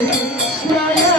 স্নায়া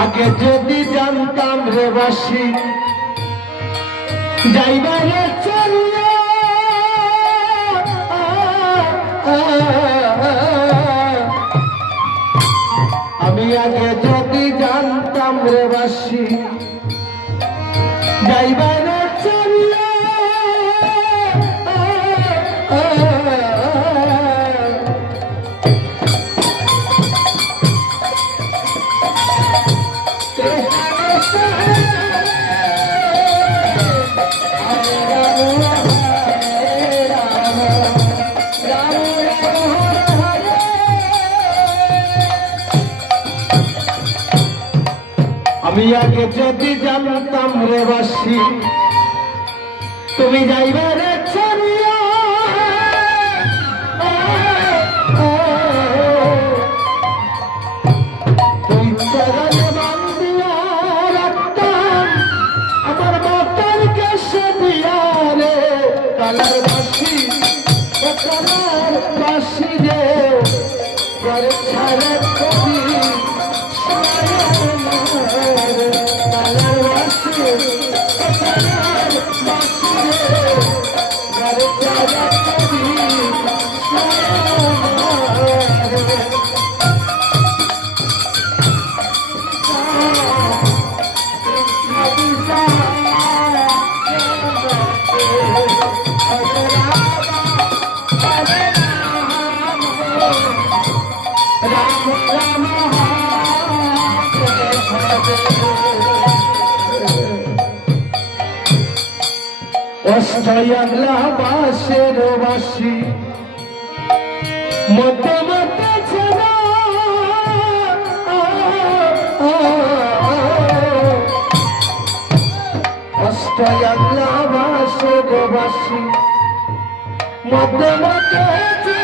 আগে যদি জানতাম রে বাসি যাইবারে চলিয়া। আমি আগে যদি জানতাম রে বাসি যাইবারে আমি আগে যদি জানতাম রে বাসি তুমি যাইবারে ছাড়িয়া কালার বাসি ও কালার বাসি রে। করে ছাড়া কবি কালার বাসি অষ্টয়াগলা বাসের বাসি মতে মতে অষ্টয়াগলা বাসের বাসি মতে মতে